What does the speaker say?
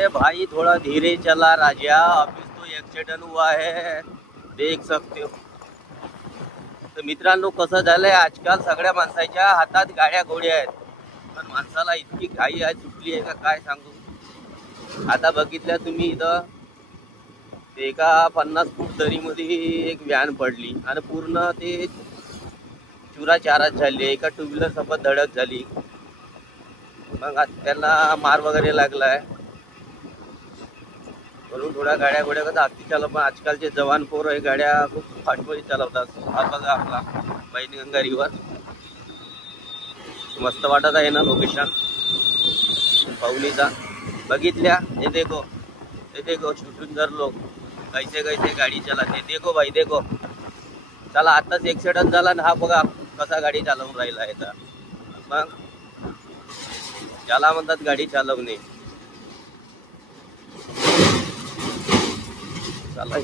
अरे भाई थोड़ा धीरे चला राजा, अभी तो एक्सीडेंट हुआ है, देख सकते हो. तर मित्रांनो, कसं झालंय आजकाल सगळ्या माणसाच्या हातात गाड्या घोड्या आहेत, पण माणसाला इतकी घाई आहे सुटली आहे का काय सांगू. आता बघितल्या तुम्ही इथं ते एका 50 फूट दरीमध्ये एक व्हॅन पडली आणि पूर्ण ते चुराचाराच झाली. एका टू व्हीलर सोबत धडक झाली. मग त्यांना मार वगैरे लागलाय. म्हणून थोड्या गाड्या घोड्या कसं हत्ती चालव, पण आजकालचे जवान पोरं हे गाड्या खूप फाटफुटी चालवतात. हा बघा आपला पैनगंगा रिव्हर, मस्त वाटत आहे ना लोकेशन पवनीचा. बघितल्या हे देखो सुंदर लोक कैसे कैसे गाडी चलाते. देखो भाई देखो. चला आताच एक्सिडेंट झाला ना, हा बघा कसा गाडी चालवून राहिला आहे. तर मग त्याला म्हणतात गाडी चालवणे. चला